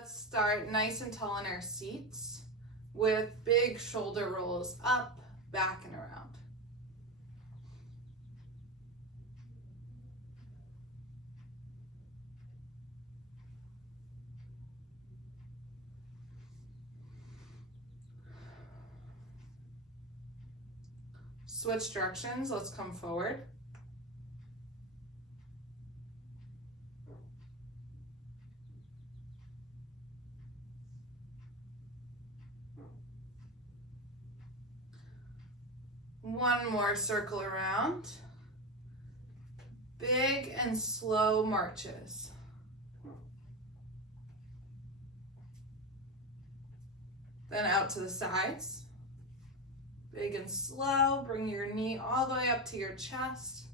Let's start nice and tall in our seats with big shoulder rolls up, back, and around. Switch directions, let's come forward. One more circle around. Big and slow marches. Then out to the sides. Big and slow, bring your knee all the way up to your chest.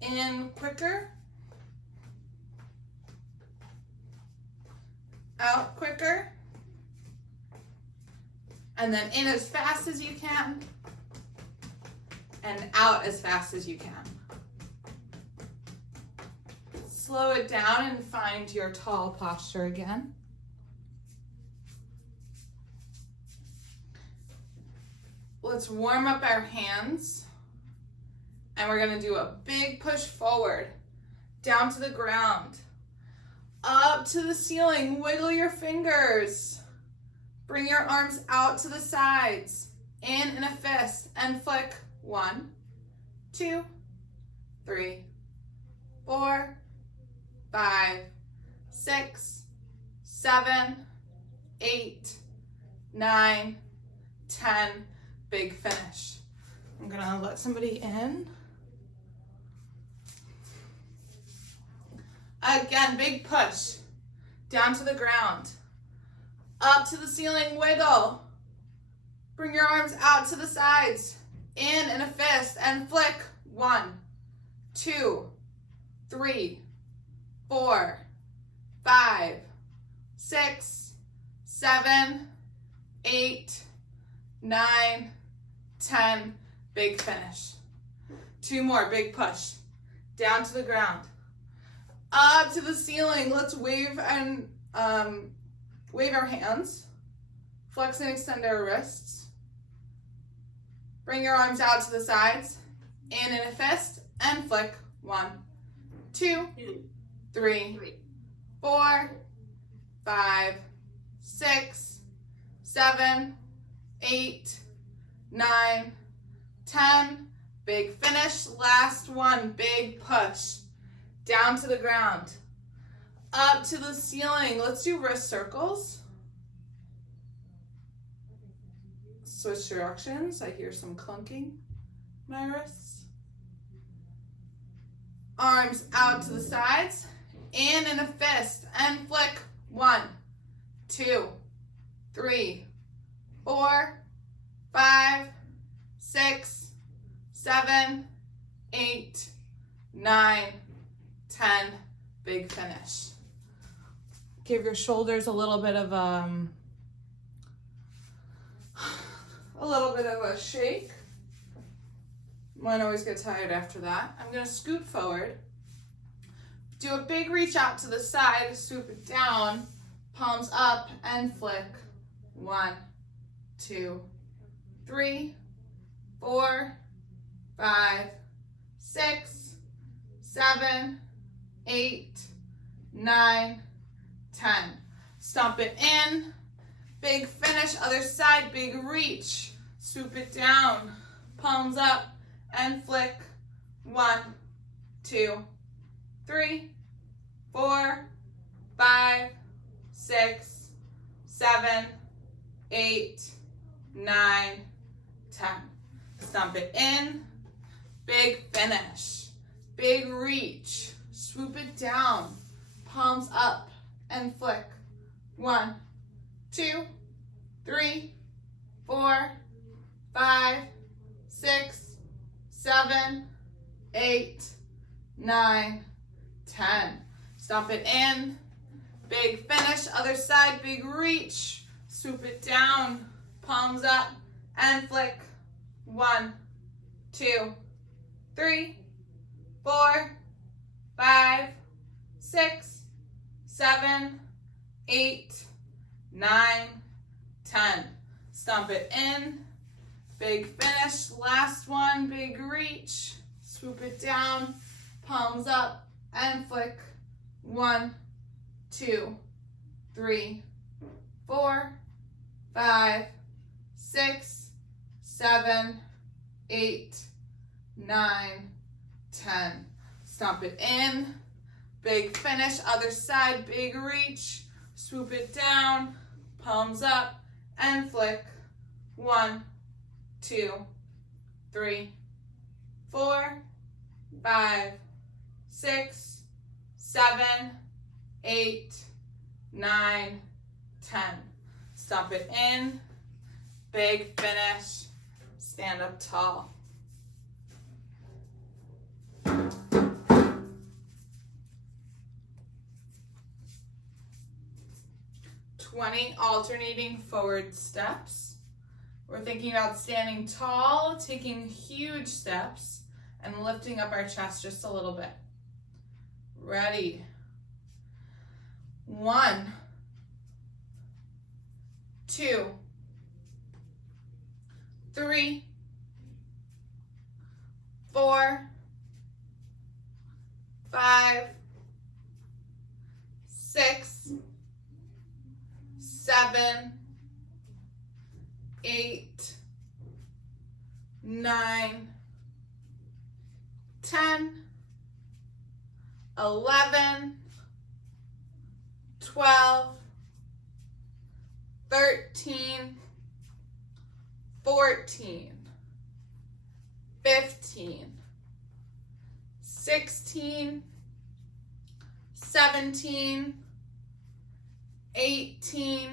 In quicker. Out quicker. And then in as fast as you can. And out as fast as you can. Slow it down and find your tall posture again. Let's warm up our hands. And we're gonna do a big push forward, down to the ground, up to the ceiling. Wiggle your fingers. Bring your arms out to the sides, in a fist, and flick. 1, 2, 3, 4, 5, 6, 7, 8, 9, 10. Big finish. I'm gonna let somebody in. Again, big push. Down to the ground. Up to the ceiling, wiggle. Bring your arms out to the sides. In a fist and flick. 1, 2, 3, 4, 5, 6, 7, 8, 9, 10. Big finish. 2 more, big push. Down to the ground. Up to the ceiling. Let's wave and wave our hands. Flex and extend our wrists. Bring your arms out to the sides. In a fist and flick. 1, 2, 3, 4, 5, 6, 7, 8, 9, 10. Big finish. Last one, big push. Down to the ground. Up to the ceiling. Let's do wrist circles. Switch directions. I hear some clunking in my wrists. Arms out to the sides. In a fist and flick. 1, 2, 3, 4, 5, 6, 7, 8, 9, 10. Big finish. Give your shoulders a little bit of a shake. Mine always get tired after that. I'm gonna scoot forward. Do a big reach out to the side, swoop it down, palms up and flick. 1, 2, 3, 4, 5, 6, 7, 8, 9, 10. Stomp it in. Big finish. Other side. Big reach. Swoop it down. Palms up and flick. 1, 2, 3, 4, 5, 6, 7, 8, 9, 10. Stomp it in. Big finish. Big reach. Swoop it down. Palms up and flick. 1, 2, 3, 4, 5, 6, 7, 8, 9, 10. Stomp it in. Big finish. Other side. Big reach. Swoop it down. Palms up and flick. 1, 2, 3, 4, 5, 6, 7, 8, 9, 10. Stomp it in. Big finish. Last one. Big reach. Swoop it down. Palms up and flick. 1, 2, 3, 4, 5, 6, 7, 8, 9, 10. Stomp it in. Big finish. Other side. Big reach. Swoop it down. Palms up and flick. 1, 2, 3, 4, 5, 6, 7, 8, 9, 10. Stomp it in. Big finish. Stand up tall. Alternating forward steps. We're thinking about standing tall, taking huge steps, and lifting up our chest just a little bit. Ready. 1, 2, 3, 4, 5, 6, 7, 8, 9, 10, 11, 12, 13, 14, 15, 16, 17, 18,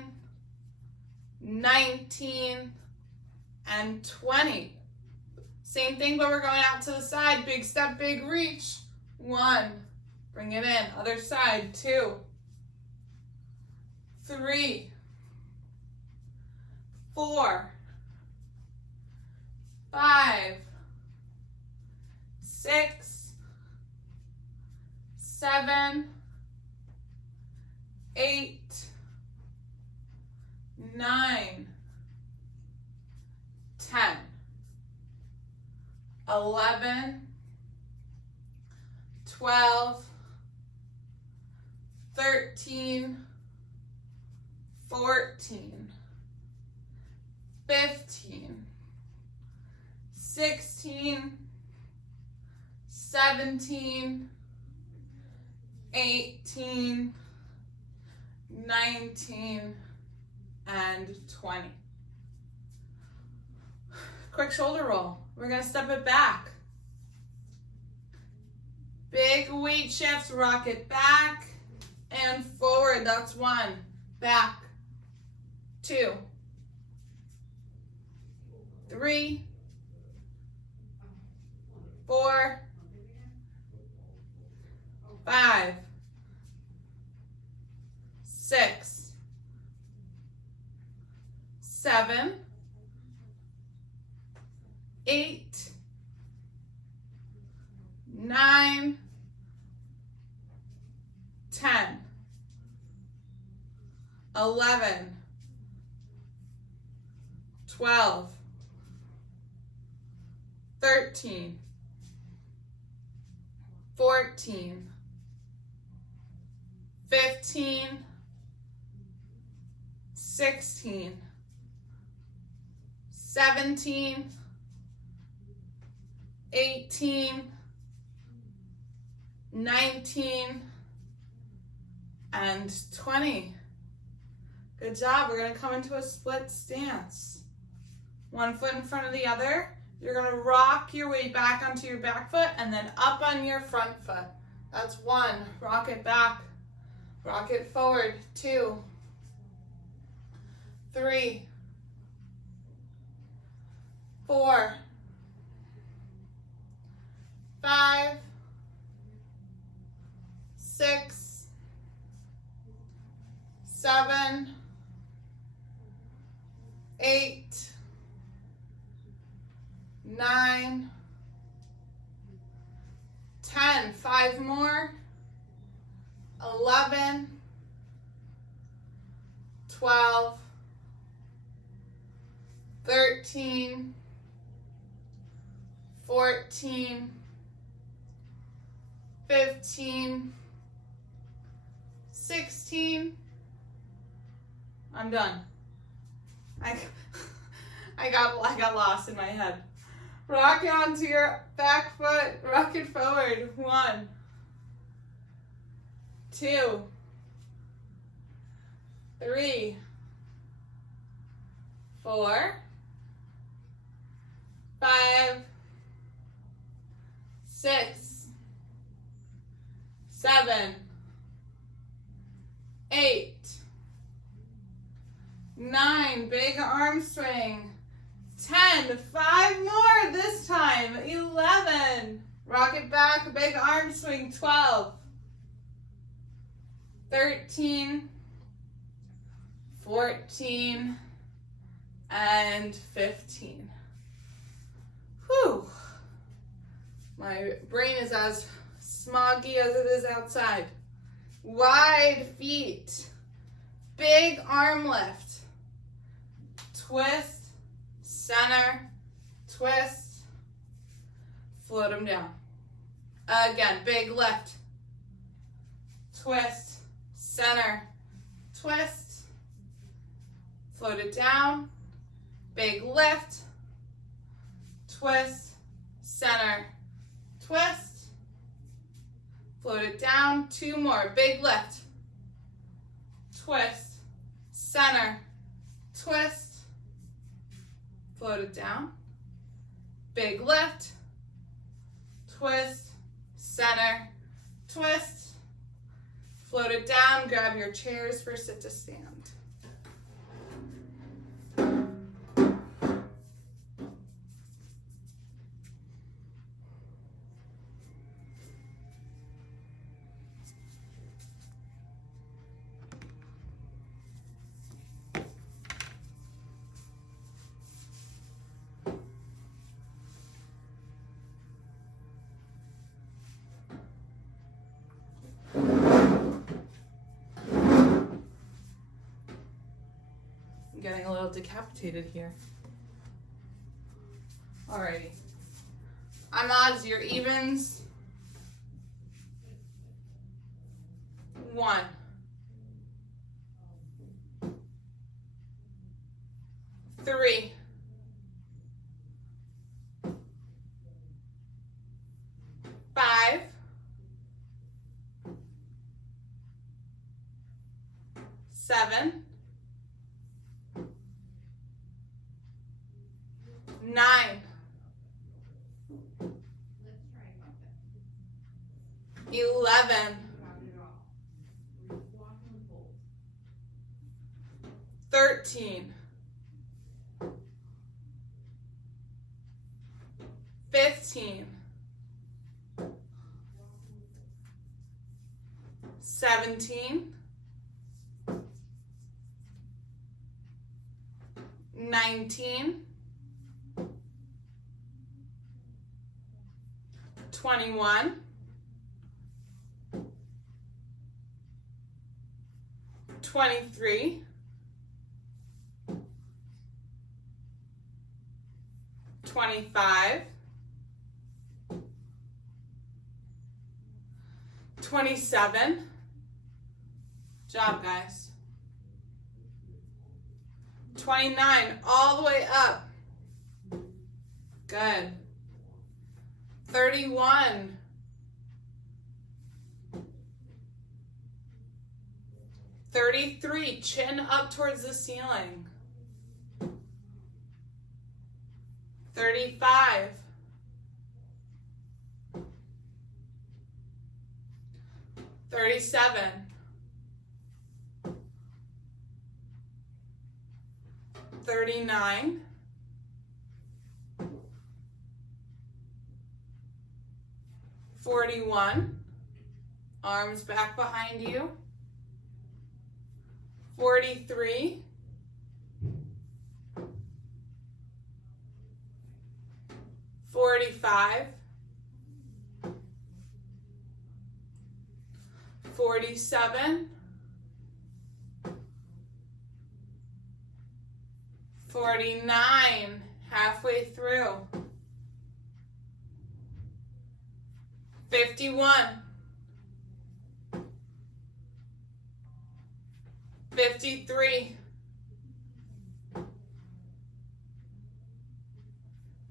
19, and 20. Same thing, but we're going out to the side. Big step, big reach. 1, bring it in. Other side. 2, 3, 4, 5, 6, 7, 8, 9, 10, 11, 12, 13, 14, 15, 16, 17, 18, 19, and 20. Quick shoulder roll. We're going to step it back. Big weight shifts, rock it back and forward. That's 1. Back. 2, 3, 4, 5, 6, 7, 8, 9, 10, 11, 12, 13, 14, 15, 16, 17, 18, 19, and 20. Good job. We're going to come into a split stance. One foot in front of the other. You're going to rock your way back onto your back foot and then up on your front foot. That's 1. Rock it back. Rock it forward. 2, 3, 4, 5, 6, 7, 8, 9, 10. 5 more. 11, 12, 13, 14, 15, 16. I'm done. I got lost in my head. Rock it onto your back foot. Rock it forward. 1, 2, 3, 4, 5, 6, 7, 8, 9, big arm swing. 10, 5 more this time. 11, rock it back, big arm swing. 12, 13, 14, and 15. Whew. My brain is as smoggy as it is outside. Wide feet. Big arm lift. Twist. Center. Twist. Float them down. Again, big lift. Twist. Center. Twist. Float it down. Big lift. Twist. Center. Twist. Float it down. 2 more. Big lift. Twist. Center. Twist. Float it down. Big lift. Twist. Center. Twist. Float it down. Grab your chairs for sit to stand. Getting a little decapitated here. Alrighty. I'm odds, your evens. 1. 3. 5. 7. 9. 11. 13. 15. 17. 19. 21. 23. 25. 27. Good job, guys. 29, all the way up. Good. 31. 33, chin up towards the ceiling. 35. 37. 39. 41. Arms back behind you. 43. 45. 46. 47, 49, halfway through. 51, 53,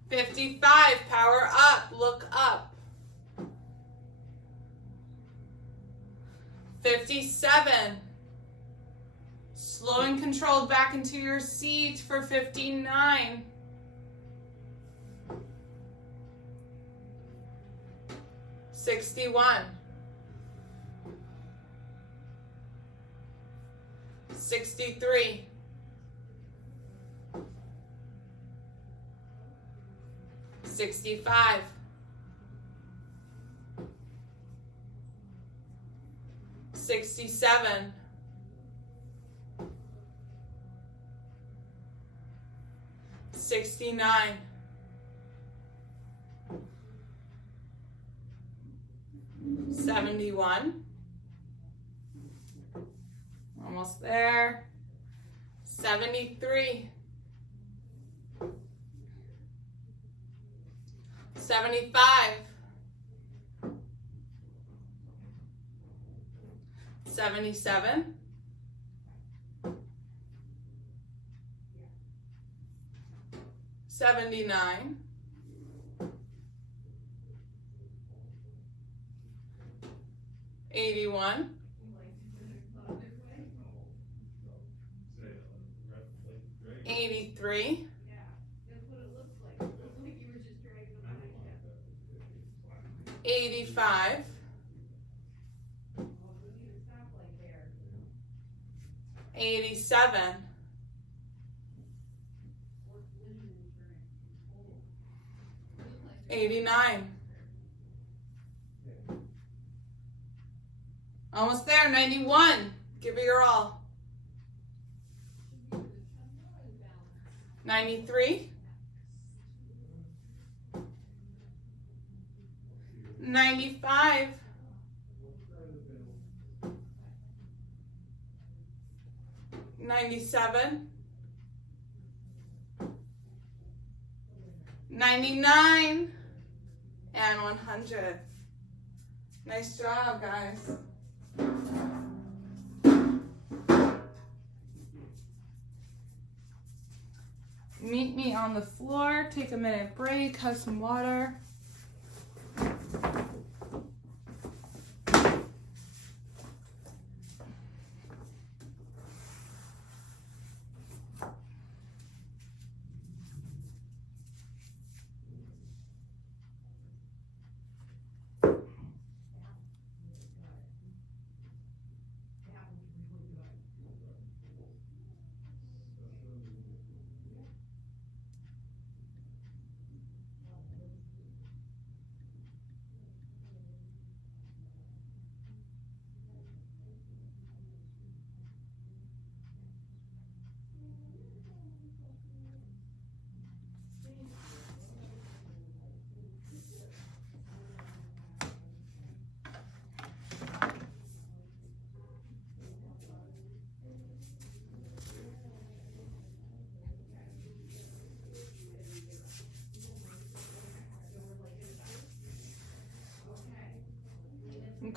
55, power up, look up. 57, slow and controlled back into your seat for 59. 61, 63, 65, 67, 69, 71, almost there, 73, 75, 77, 79, 81, 83, 85, 87, 89, almost there, 91, give it your all. 93, 95, 97, 99, and 100. Nice job, guys. Meet me on the floor, take a minute break, have some water.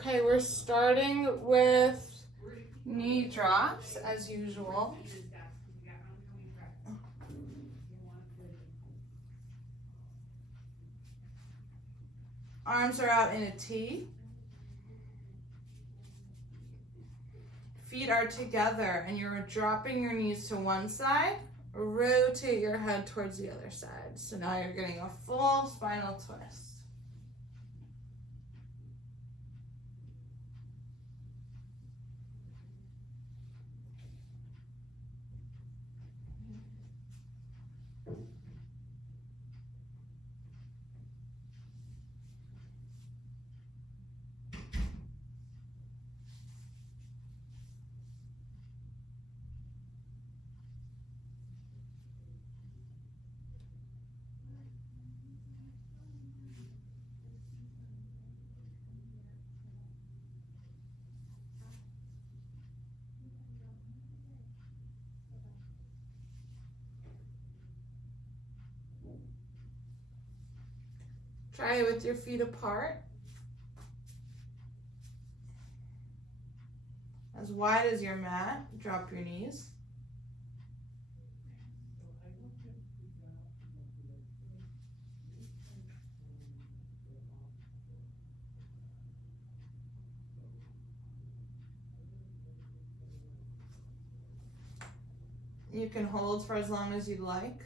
Okay, we're starting with knee drops as usual. Arms are out in a T. Feet are together and you're dropping your knees to one side. Rotate your head towards the other side. So now you're getting a full spinal twist. Try it with your feet apart. As wide as your mat, drop your knees. You can hold for as long as you'd like.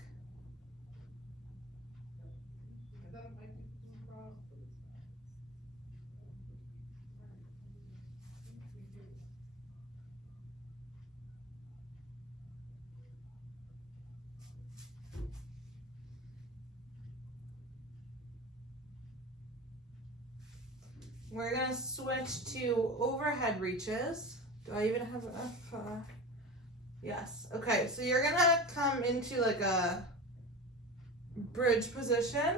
We're gonna switch to overhead reaches. Do I even have enough? Yes. Okay, so you're gonna come into like a bridge position,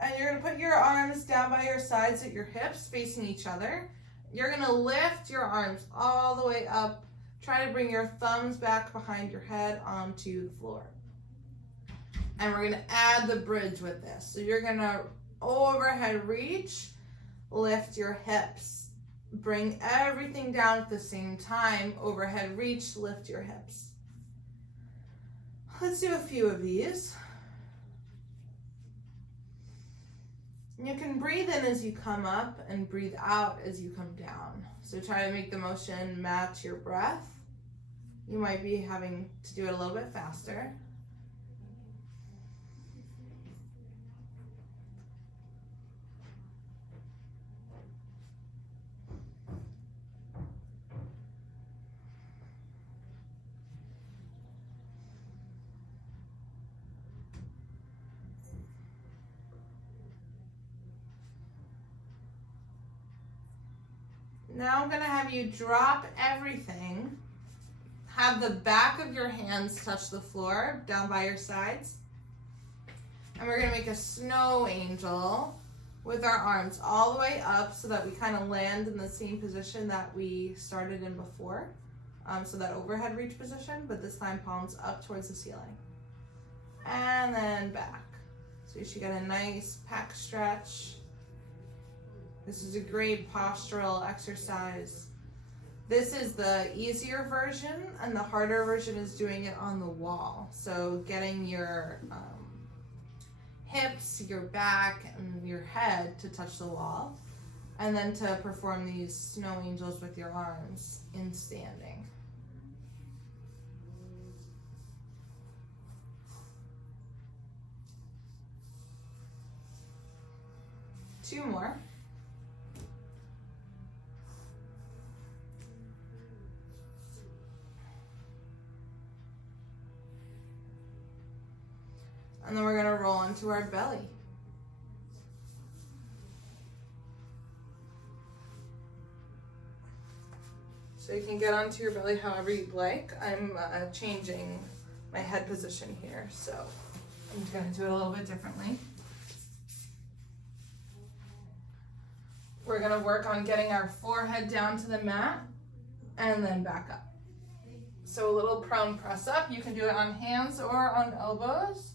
and you're gonna put your arms down by your sides at your hips, facing each other. You're gonna lift your arms all the way up. Try to bring your thumbs back behind your head onto the floor. And we're gonna add the bridge with this. So you're gonna overhead reach, lift your hips. Bring everything down at the same time. Overhead reach, lift your hips. Let's do a few of these. You can breathe in as you come up and breathe out as you come down. So try to make the motion match your breath. You might be having to do it a little bit faster. Now I'm gonna have you drop everything. Have the back of your hands touch the floor down by your sides. And we're gonna make a snow angel with our arms all the way up so that we kind of land in the same position that we started in before. So that overhead reach position, but this time palms up towards the ceiling. And then back. So you should get a nice pec stretch. This is a great postural exercise. This is the easier version, and the harder version is doing it on the wall. So getting your hips, your back, and your head to touch the wall, and then to perform these snow angels with your arms in standing. Two more. And then we're gonna roll into our belly. So you can get onto your belly however you'd like. I'm changing my head position here, so I'm just gonna do it a little bit differently. We're gonna work on getting our forehead down to the mat and then back up. So a little prone press up. You can do it on hands or on elbows.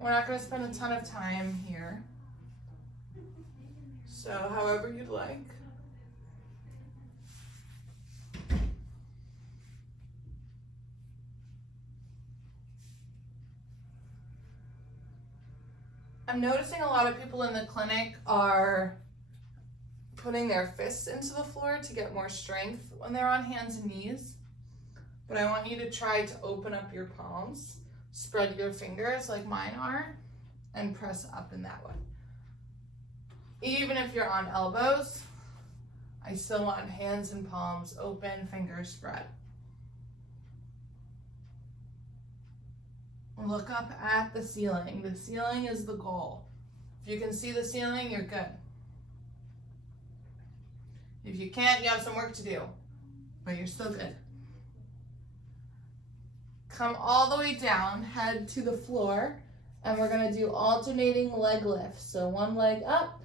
We're not going to spend a ton of time here. So however you'd like. I'm noticing a lot of people in the clinic are putting their fists into the floor to get more strength when they're on hands and knees. But I want you to try to open up your palms. Spread your fingers like mine are and press up in that way. Even if you're on elbows, I still want hands and palms open, fingers spread. Look up at the ceiling. The ceiling is the goal. If you can see the ceiling, you're good. If you can't, you have some work to do, but you're still good. Come all the way down, head to the floor, and we're gonna do alternating leg lifts. So one leg up,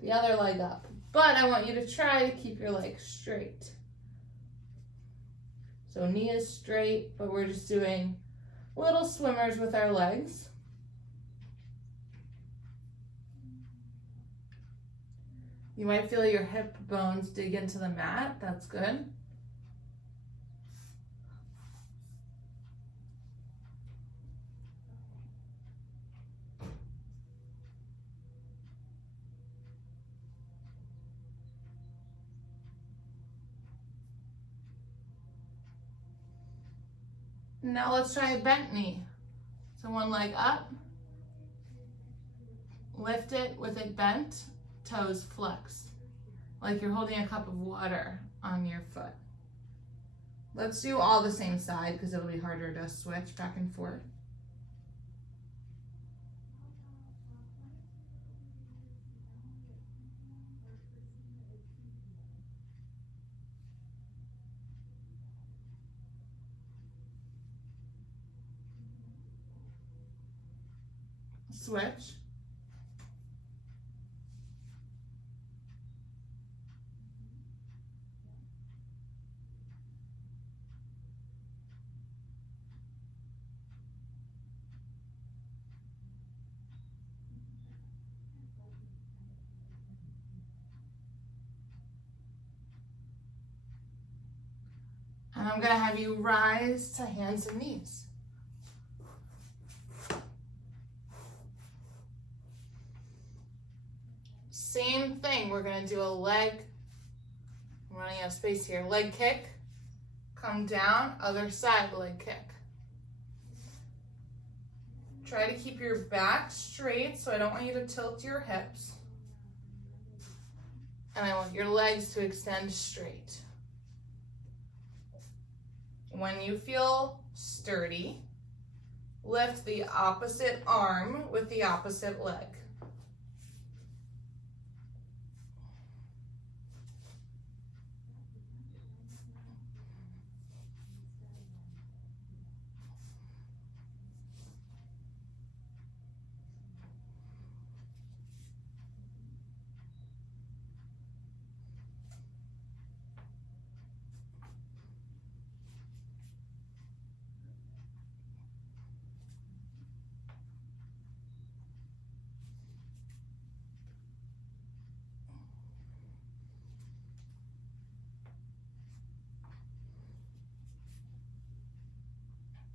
the other leg up. But I want you to try to keep your legs straight. So knee is straight, but we're just doing little swimmers with our legs. You might feel your hip bones dig into the mat. That's good. Now let's try a bent knee. So one leg up, lift it with it bent, toes flexed, like you're holding a cup of water on your foot. Let's do all the same side because it'll be harder to switch back and forth. Switch. And I'm gonna have you rise to hands and knees. Same thing, we're gonna do a leg, I'm running out of space here, leg kick, come down, other side leg kick. Try to keep your back straight, so I don't want you to tilt your hips. And I want your legs to extend straight. When you feel sturdy, lift the opposite arm with the opposite leg.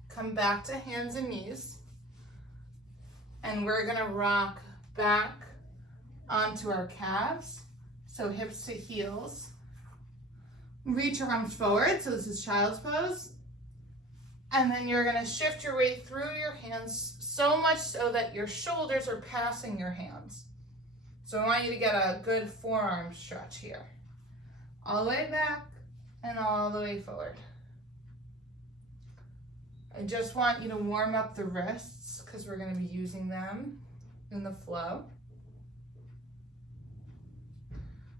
Come back to hands and knees. And we're gonna rock back onto our calves. So hips to heels. Reach your arms forward, so this is child's pose. And then you're gonna shift your weight through your hands so much so that your shoulders are passing your hands. So I want you to get a good forearm stretch here. All the way back and all the way forward. I just want you to warm up the wrists because we're going to be using them in the flow.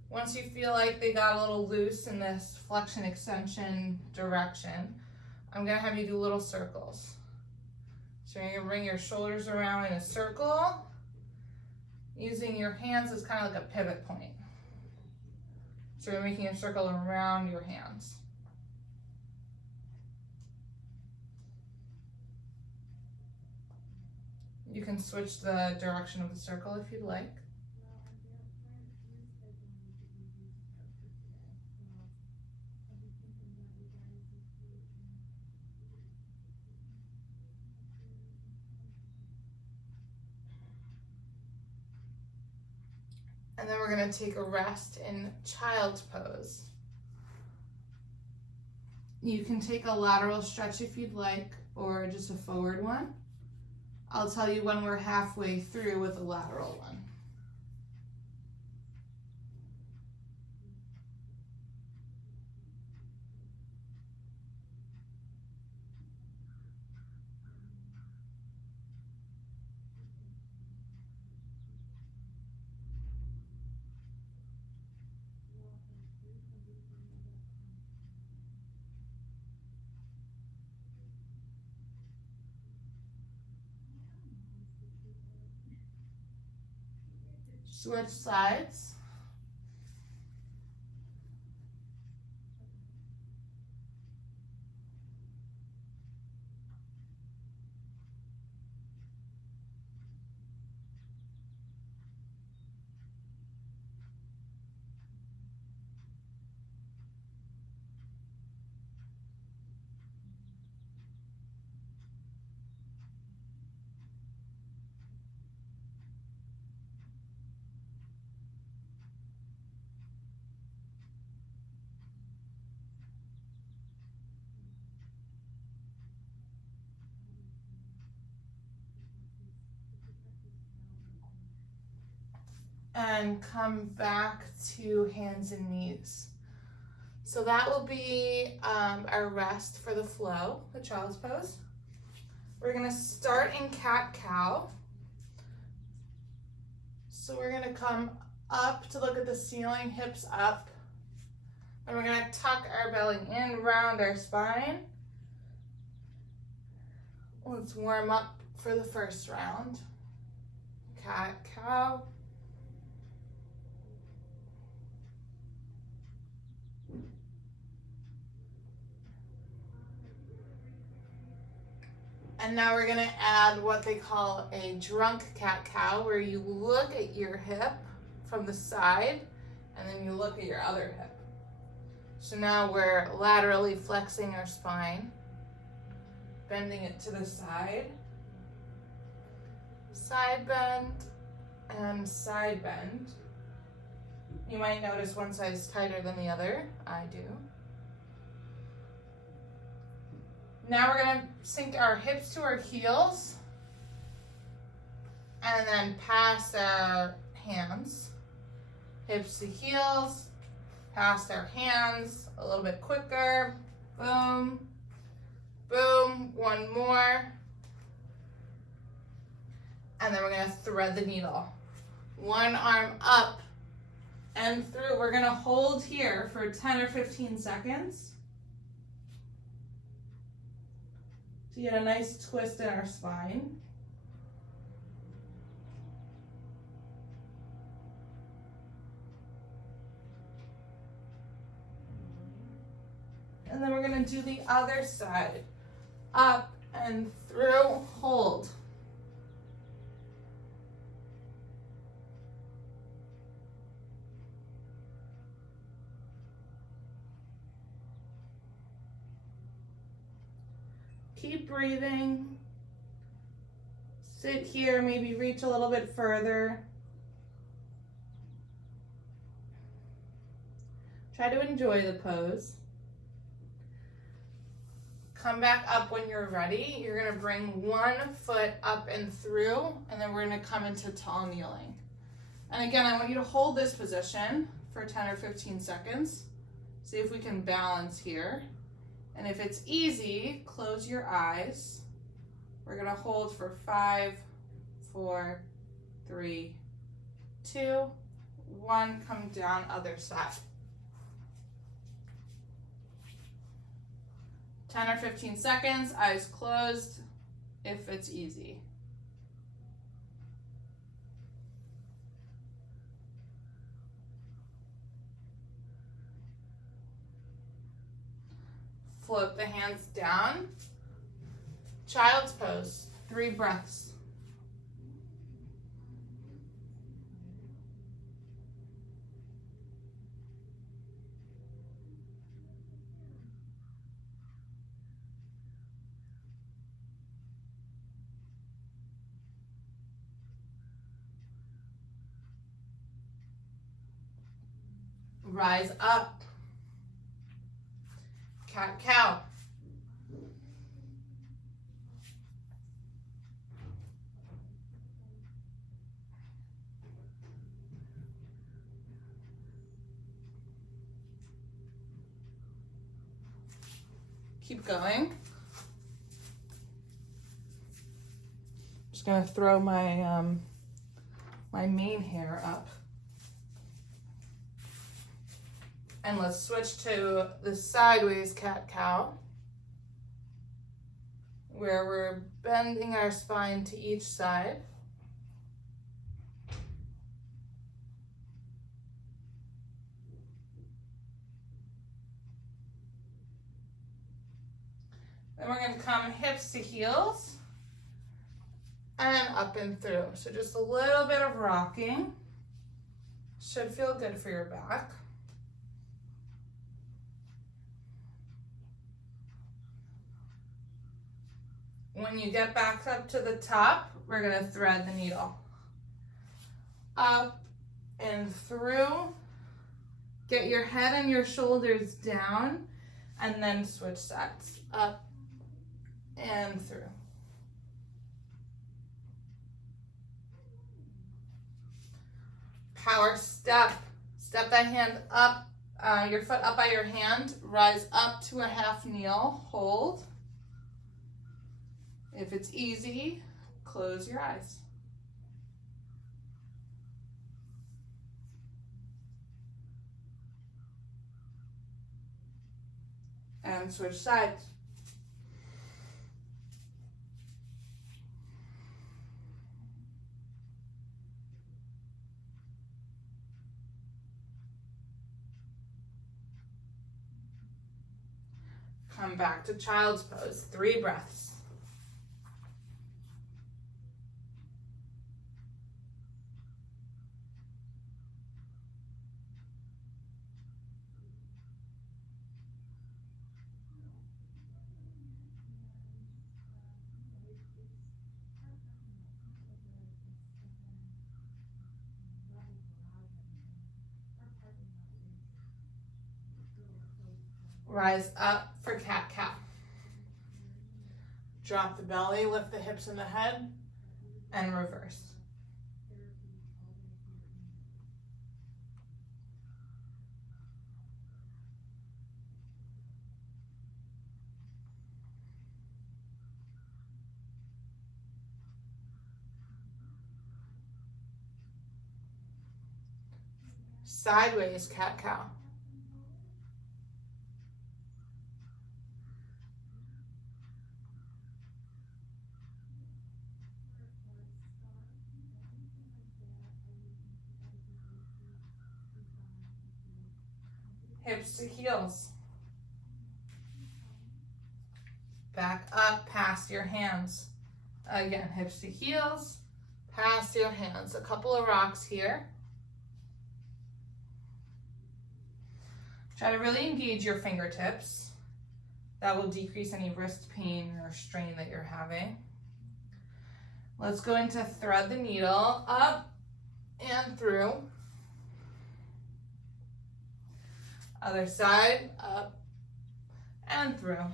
Once you feel like they got a little loose in this flexion extension direction, I'm going to have you do little circles. So you're going to bring your shoulders around in a circle, using your hands as kind of like a pivot point. So you're making a circle around your hands. You can switch the direction of the circle if you'd like. And then we're going to take a rest in child's pose. You can take a lateral stretch if you'd like, or just a forward one. I'll tell you when we're halfway through with a lateral one. Switch sides. and come back to hands and knees. So that will be our rest for the flow, the child's pose. We're gonna start in cat-cow. So we're gonna come up to look at the ceiling, hips up. And we're gonna tuck our belly in, round our spine. Let's warm up for the first round. Cat-cow. And now we're gonna add what they call a drunk cat-cow, where you look at your hip from the side, and then you look at your other hip. So now we're laterally flexing our spine, bending it to the side, side bend, and side bend. You might notice one side is tighter than the other. I do. Now we're gonna sink our hips to our heels and then pass our hands. Hips to heels, past our hands, a little bit quicker. Boom, boom, one more. And then we're gonna thread the needle. One arm up and through. We're gonna hold here for 10 or 15 seconds. To get a nice twist in our spine. And then we're gonna do the other side. Up and through, hold. Keep breathing. Sit here, maybe reach a little bit further. Try to enjoy the pose. Come back up when you're ready. You're gonna bring one foot up and through, and then we're gonna come into tall kneeling. And again, I want you to hold this position for 10 or 15 seconds. See if we can balance here. And if it's easy, close your eyes. We're gonna hold for 5, 4, 3, 2, 1. Come down, other side. 10 or 15 seconds, eyes closed, if it's easy. Float the hands down. Child's pose, 3 breaths. Rise up. Cat-cow. Keep going. Just gonna throw my my mane hair up. And let's switch to the sideways cat-cow, where we're bending our spine to each side. Then we're going to come hips to heels and up and through. So just a little bit of rocking. Should feel good for your back. When you get back up to the top, we're gonna thread the needle. Up and through. Get your head and your shoulders down, and then switch sides. Up and through. Power step. Step that hand up, your foot up by your hand. Rise up to a half kneel. Hold. If it's easy, close your eyes. And switch sides. Come back to child's pose. 3 breaths. Rise up for cat-cow. Drop the belly, lift the hips and the head, and reverse. Sideways cat-cow. Hips to heels. Back up past your hands. Again, hips to heels, past your hands. A couple of rocks here. Try to really engage your fingertips. That will decrease any wrist pain or strain that you're having. Let's go into thread the needle up and through. Other side, up and through.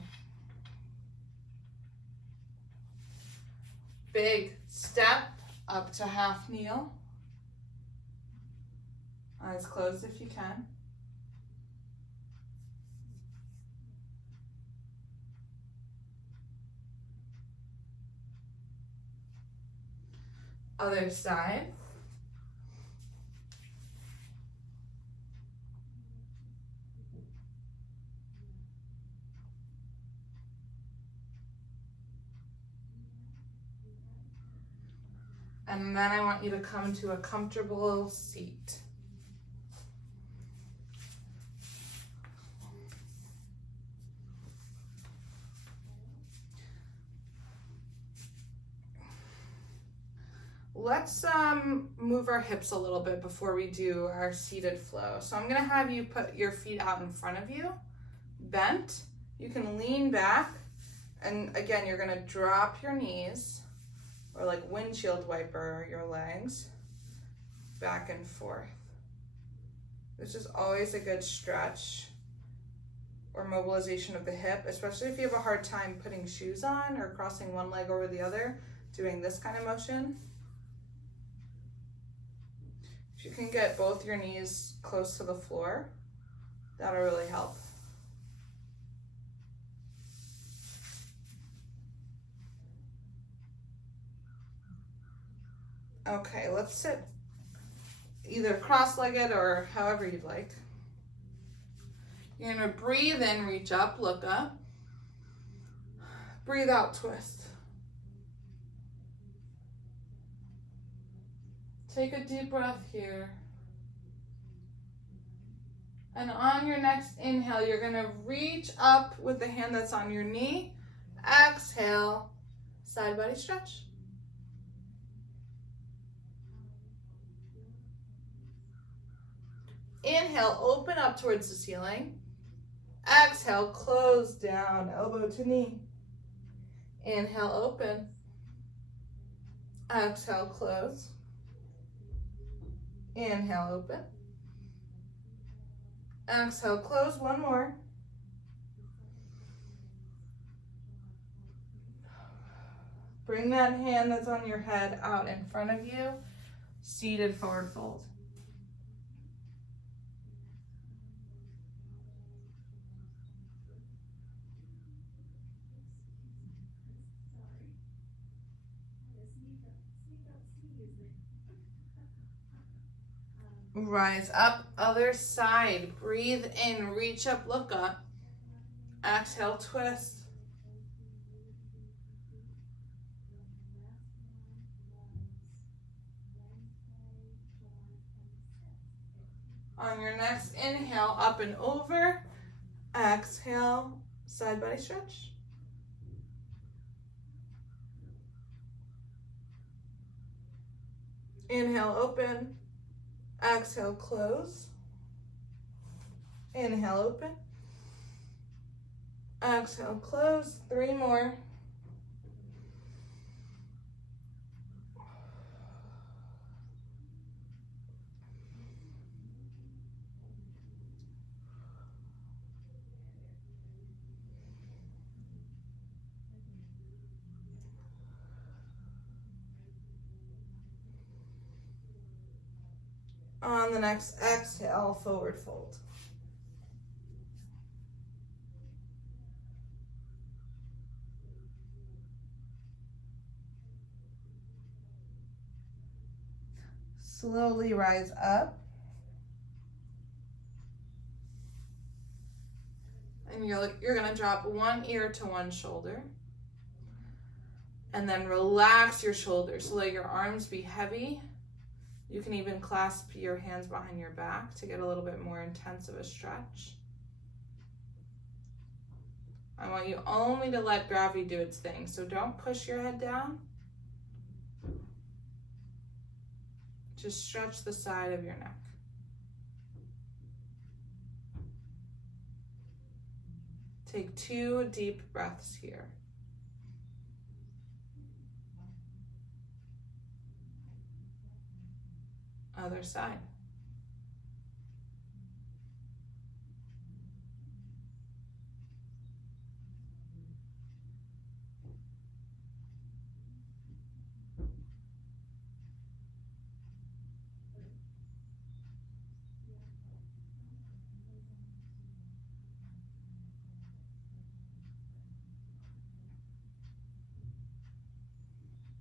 Big step up to half kneel. Eyes closed if you can. Other side. And then I want you to come to a comfortable seat. Let's move our hips a little bit before we do our seated flow. So I'm gonna have you put your feet out in front of you, bent. You can lean back, and again, you're gonna drop your knees, or like windshield wiper your legs, back and forth. This is always a good stretch or mobilization of the hip, especially if you have a hard time putting shoes on or crossing one leg over the other, doing this kind of motion. If you can get both your knees close to the floor, that'll really help. Okay, let's sit either cross-legged or however you'd like. You're gonna breathe in, reach up, look up. Breathe out, twist. Take a deep breath here. And on your next inhale, you're gonna reach up with the hand that's on your knee. Exhale, side body stretch. Inhale, open up towards the ceiling. Exhale, close down, elbow to knee. Inhale, open. Exhale, close. Inhale, open. Exhale, close. One more. Bring that hand that's on your head out in front of you. Seated forward fold. Rise up, other side. Breathe in, reach up, look up. Exhale, twist. On your next inhale, up and over. Exhale, side body stretch. Inhale, open. Exhale, close. Inhale, open. Exhale, close. 3 more. On the next exhale, forward fold. Slowly rise up. And you're gonna drop one ear to one shoulder. And then relax your shoulders so let your arms be heavy. You can even clasp your hands behind your back to get a little bit more intense of a stretch. I want you only to let gravity do its thing, so don't push your head down. Just stretch the side of your neck. Take 2 deep breaths here. Other side.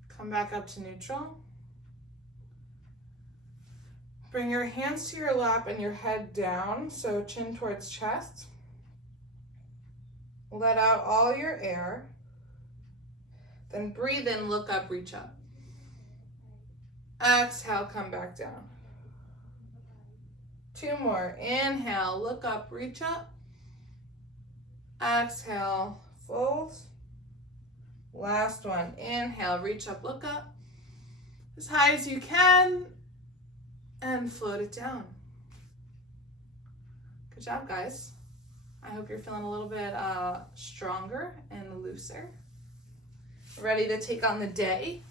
Come back up to neutral. Bring your hands to your lap and your head down, so chin towards chest. Let out all your air. Then breathe in, look up, reach up. Exhale, come back down. 2 more. Inhale, look up, reach up. Exhale, fold. Last one. Inhale, reach up, look up. As high as you can. And float it down. Good job, guys. I hope you're feeling a little bit stronger and looser. Ready to take on the day.